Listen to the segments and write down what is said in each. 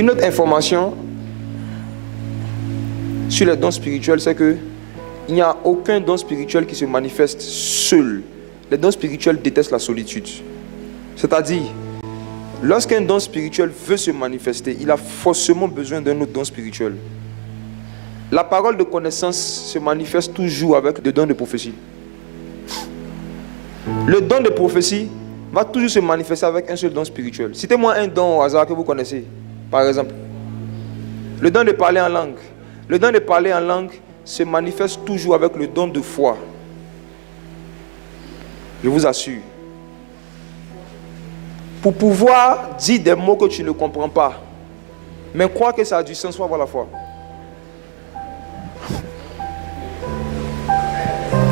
Une autre information sur les dons spirituels, c'est que il n'y a aucun don spirituel qui se manifeste seul. Les dons spirituels détestent la solitude. C'est-à-dire, lorsqu'un don spirituel veut se manifester, il a forcément besoin d'un autre don spirituel. La parole de connaissance se manifeste toujours avec le don de prophétie. Le don de prophétie va toujours se manifester avec un seul don spirituel. Citez-moi un don au hasard que vous connaissez, par exemple. Le don de parler en langue. Le don de parler en langue se manifeste toujours avec le don de foi. Je vous assure. Pour pouvoir dire des mots que tu ne comprends pas, mais croire que ça a du sens, il faut avoir la foi.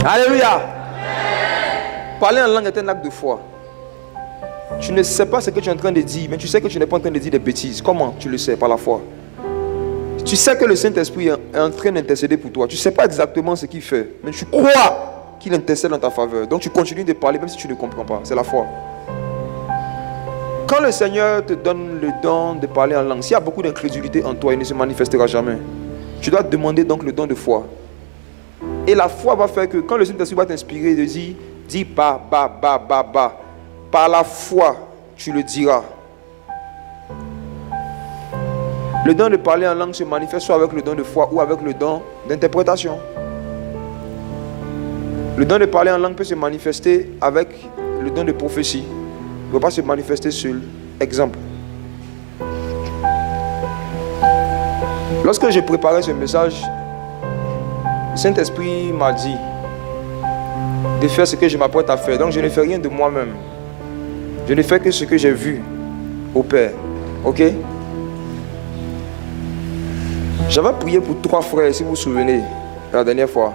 Alléluia. Parler en langue est un acte de foi. Tu ne sais pas ce que tu es en train de dire, mais tu sais que tu n'es pas en train de dire des bêtises. Comment tu le sais? Par la foi. Tu sais que le Saint-Esprit est en train d'intercéder pour toi. Tu ne sais pas exactement ce qu'il fait, mais tu crois qu'il intercède en ta faveur. Donc tu continues de parler même si tu ne comprends pas. C'est la foi. Quand le Seigneur te donne le don de parler en langue, s'il y a beaucoup d'incrédulité en toi, il ne se manifestera jamais. Tu dois demander donc le don de foi. Et la foi va faire que quand le Saint-Esprit va t'inspirer de dire, dis ba, ba, ba, ba, ba. Par la foi, tu le diras. Le don de parler en langue se manifeste soit avec le don de foi ou avec le don d'interprétation. Le don de parler en langue peut se manifester avec le don de prophétie. Il ne peut pas se manifester seul. Exemple. Lorsque j'ai préparé ce message, le Saint-Esprit m'a dit de faire ce que je m'apprête à faire. Donc je ne fais rien de moi-même. Je ne fais que ce que j'ai vu au Père. Ok? J'avais prié pour 3 frères, si vous vous souvenez, la dernière fois.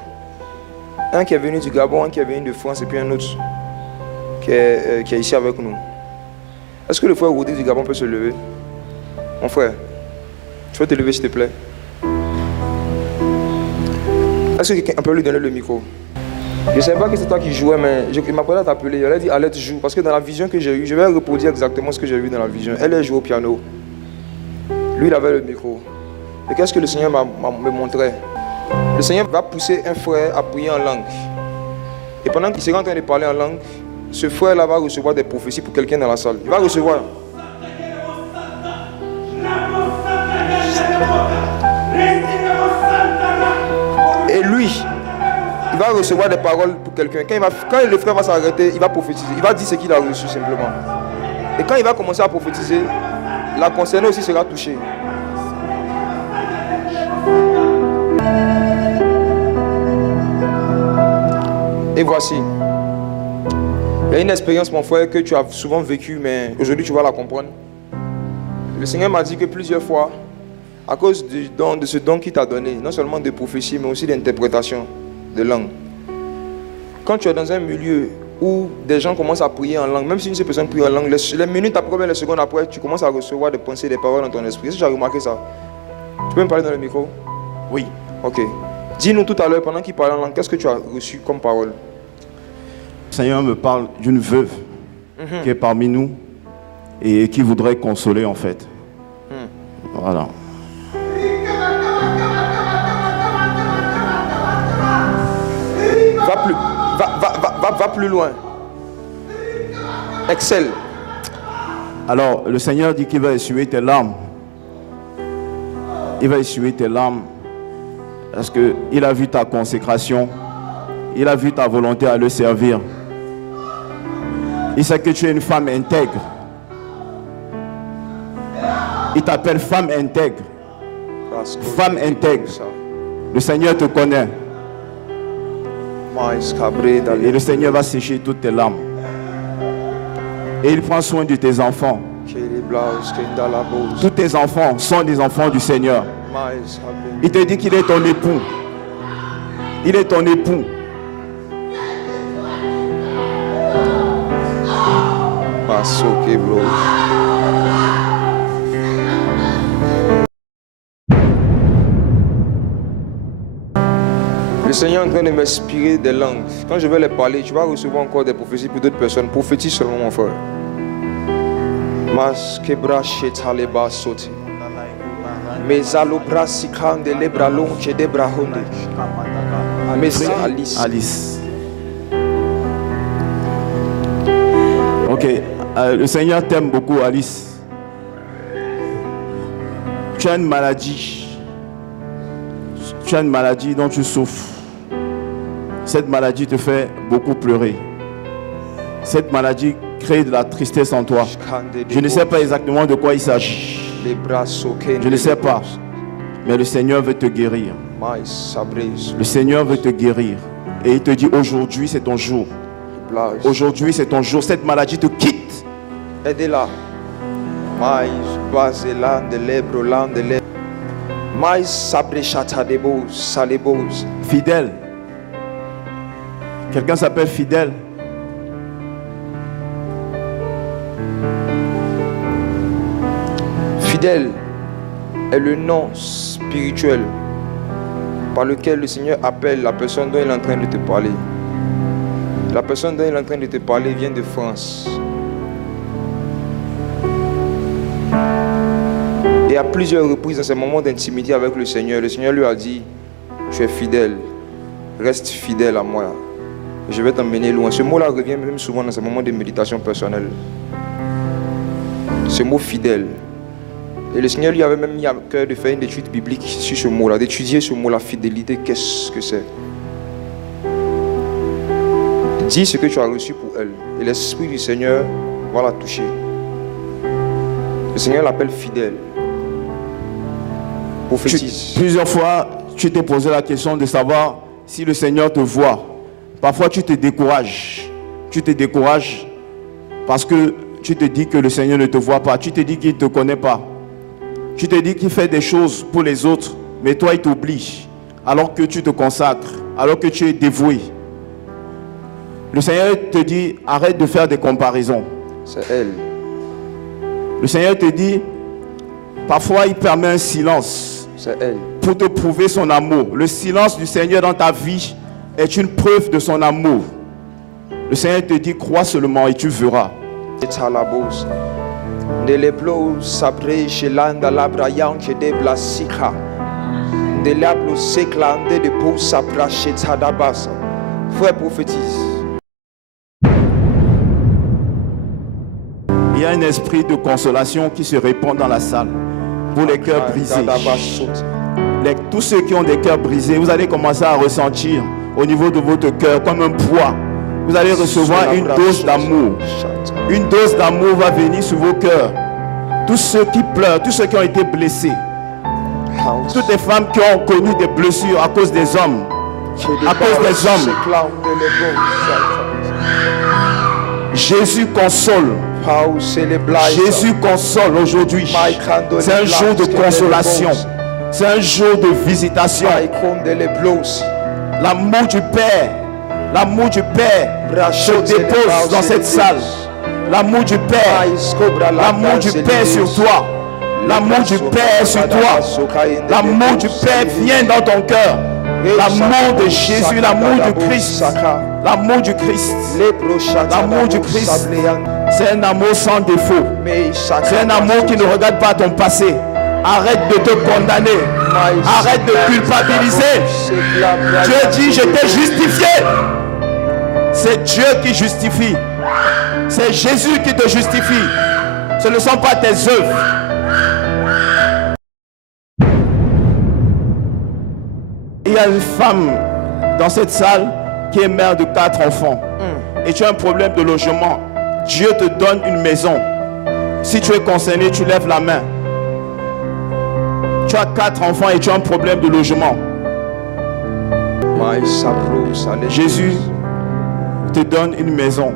Un qui est venu du Gabon, un qui est venu de France et puis un autre qui est ici avec nous. Est-ce que le frère Rodé du Gabon peut se lever? Mon frère, tu peux te lever s'il te plaît? Est-ce que quelqu'un peut lui donner le micro? Je ne savais pas que c'est toi qui jouais, mais il m'a à t'appeler. Elle a dit Alette joue. Parce que dans la vision que j'ai eue, je vais reproduire exactement ce que j'ai vu dans la vision. Elle a joué au piano. Lui, il avait le micro. Et qu'est-ce que le Seigneur me montrait? Le Seigneur va pousser un frère à prier en langue. Et pendant qu'il sera en train de parler en langue, ce frère-là va recevoir des prophéties pour quelqu'un dans la salle. Il va recevoir. Et lui, il va recevoir des paroles pour quelqu'un. Quand le frère va s'arrêter, il va prophétiser. Il va dire ce qu'il a reçu simplement. Et quand il va commencer à prophétiser, la concernée aussi sera touchée. Et voici. Il y a une expérience, mon frère, que tu as souvent vécue, mais aujourd'hui tu vas la comprendre. Le Seigneur m'a dit que plusieurs fois, à cause de ce don qu'il t'a donné, non seulement de prophétie, mais aussi d'interprétation de langue. Quand tu es dans un milieu où des gens commencent à prier en langue, même si une seule personne prie en langue, les minutes après, les secondes après, tu commences à recevoir des pensées, des paroles dans ton esprit. Est-ce que tu as remarqué ça? Tu peux me parler dans le micro? Oui. Ok. Dis-nous tout à l'heure, pendant qu'il parlait en langue, qu'est-ce que tu as reçu comme parole? Le Seigneur me parle d'une veuve qui est parmi nous et qui voudrait consoler en fait. Voilà. Va plus loin. Excelle. Alors, le Seigneur dit qu'il va essuyer tes larmes. Il va essuyer tes larmes parce qu'il a vu ta consécration. Il a vu ta volonté à le servir. Il sait que tu es une femme intègre. Il t'appelle femme intègre. Femme intègre. Le Seigneur te connaît. Et le Seigneur va sécher toutes tes larmes. Et il prend soin de tes enfants. Tous tes enfants sont des enfants du Seigneur. Il te dit qu'il est ton époux. Il est ton époux. Le Seigneur est en train de m'inspirer des langues. Quand je vais les parler, tu vas recevoir encore des prophéties pour d'autres personnes. Prophétise seulement, mon frère. Mes alobras sikande lebra lonche de brahonde. Mes Alice. Alice. Ok, le Seigneur t'aime beaucoup, Alice. Tu as une maladie. Tu as une maladie dont tu souffres. Cette maladie te fait beaucoup pleurer. Cette maladie crée de la tristesse en toi. Je ne sais pas exactement de quoi il s'agit. Je ne sais pas. Mais le Seigneur veut te guérir. Le Seigneur veut te guérir. Et il te dit aujourd'hui c'est ton jour. Aujourd'hui c'est ton jour. Cette maladie te quitte. Aidez-la. Mais bazelan de lebrolan de leb. Mais sabrechata de bos, salebos. Fidèle. Quelqu'un s'appelle Fidèle. Fidèle est le nom spirituel par lequel le Seigneur appelle la personne dont il est en train de te parler. La personne dont il est en train de te parler vient de France. Et à plusieurs reprises, dans ces moments d'intimité avec le Seigneur lui a dit, tu es fidèle, reste fidèle à moi. Je vais t'emmener loin. Ce mot-là revient même souvent dans ces moments de méditation personnelle. Ce mot fidèle. Et le Seigneur lui avait même mis à cœur de faire une étude biblique sur ce mot-là, d'étudier ce mot, la fidélité, qu'est-ce que c'est. Dis ce que tu as reçu pour elle. Et l'Esprit du Seigneur va la toucher. Le Seigneur l'appelle fidèle. Prophétise. Plusieurs fois, tu t'es posé la question de savoir si le Seigneur te voit. Parfois, tu te décourages. Tu te décourages parce que tu te dis que le Seigneur ne te voit pas. Tu te dis qu'il ne te connaît pas. Tu te dis qu'il fait des choses pour les autres, mais toi, il t'oublie. Alors que tu te consacres, alors que tu es dévoué. Le Seigneur te dit, arrête de faire des comparaisons. C'est elle. Le Seigneur te dit, parfois, il permet un silence. C'est elle. Pour te prouver son amour. Le silence du Seigneur dans ta vie est une preuve de son amour. Le Seigneur te dit, crois seulement et tu verras. De leblo sabre chelanda labrayan che de blasika de lablo seklande de pou sabra chetadabasa. Frère prophétise. Il y a un esprit de consolation qui se répand dans la salle pour les cœurs brisés. Tous ceux qui ont des cœurs brisés, vous allez commencer à ressentir au niveau de votre cœur comme un poids. Vous allez recevoir une dose d'amour. Une dose d'amour va venir sur vos cœurs. Tous ceux qui pleurent, tous ceux qui ont été blessés, toutes les femmes qui ont connu des blessures à cause des hommes, à cause des hommes. Jésus console. Jésus console aujourd'hui. C'est un jour de consolation. C'est un jour de visitation. L'amour du Père se dépose dans cette salle. L'amour du Père sur toi. L'amour du Père est sur toi. L'amour du Père vient dans ton cœur. L'amour de Jésus, l'amour du Christ. L'amour du Christ. L'amour du Christ. C'est un amour sans défaut. C'est un amour qui ne regarde pas ton passé. Arrête de te condamner. Arrête de culpabiliser. Dieu dit, je t'ai justifié. C'est Dieu qui justifie. C'est Jésus qui te justifie. Ce ne sont pas tes œuvres. Il y a une femme dans cette salle qui est mère de 4 enfants. Et tu as un problème de logement. Dieu te donne une maison. Si tu es concerné, tu lèves la main. Tu as 4 enfants et tu as un problème de logement. Jésus te donne une maison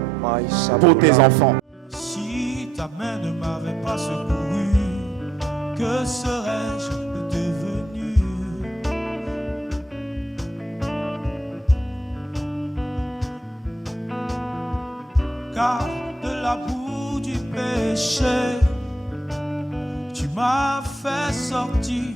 pour tes enfants. Si ta main ne m'avait pas secouru, que serais-je devenu? Car de la boue du péché, tu m'as fait sortir